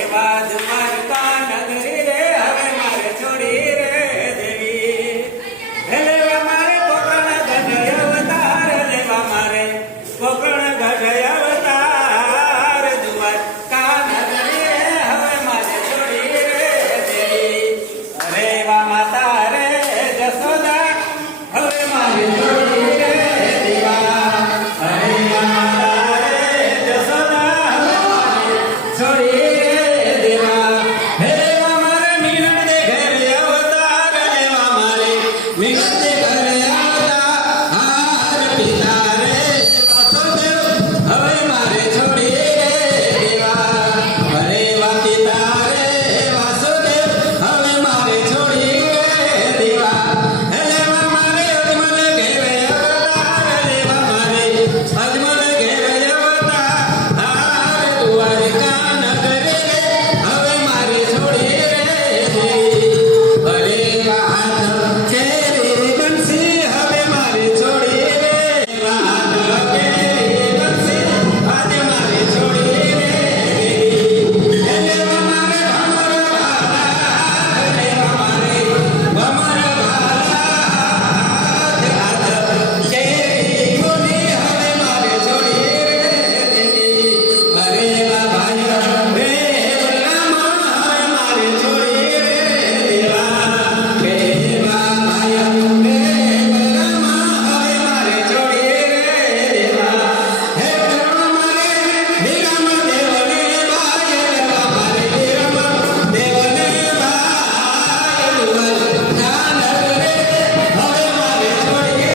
એવા દ્વારકા નગરી રે હવે મારે છોડી રે દેવી. લેવા મારે કોકણ ગઢ અવતાર, લેવા મારે કોકણ ગઢ અવતાર. દ્વારકા નગરી રે હવે મારે છોડી રે દેવી. અરે વા માતા રે જશોદા હવે મારે છોડી રે દેવા. અરે વા માતા રે જશોદા હવે મારે છોડી રે દેવા.